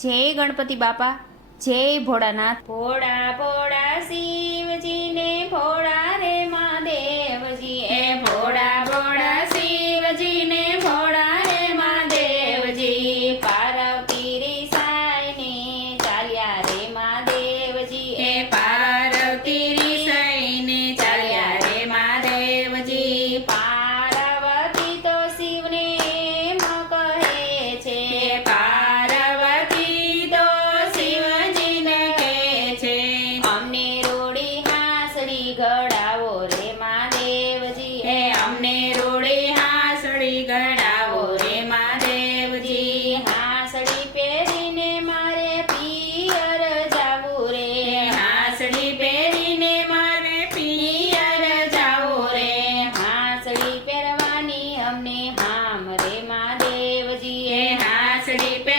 જય ગણપતિ બાપા, જય ભોળાનાથ. ભોળા ભોળા, શિવજીને ભોળા રે મહાદેવજી એ ભોળા ભોળા, શિવજીને ભોળા રે મહાદેવજી પાર્વતી રે સાયને ચાલ્યા રે મહાદેવજી એ પાર हमने हाँ मरे महादेव जी हाँ सड़ी पे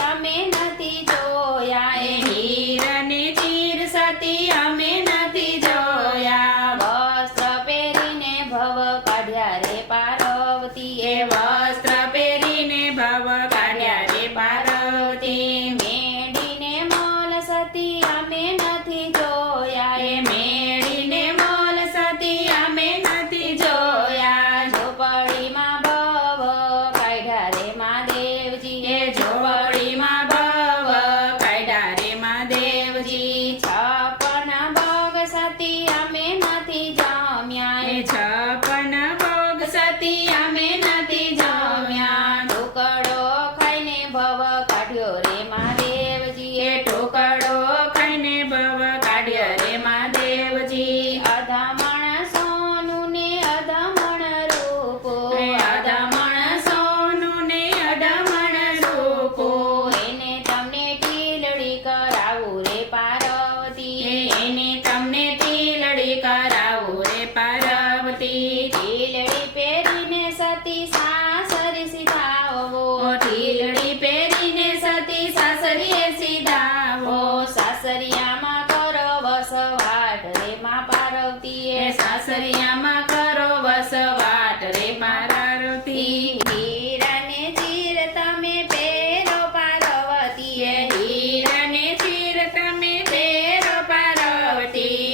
Amém. દુનિયામાં કરો વસવાટ રે પાર્વતી હીરાને ચીર તમે પેરો પાર્વતી હીરાને ચીર તમે પેરો પાર્વતી.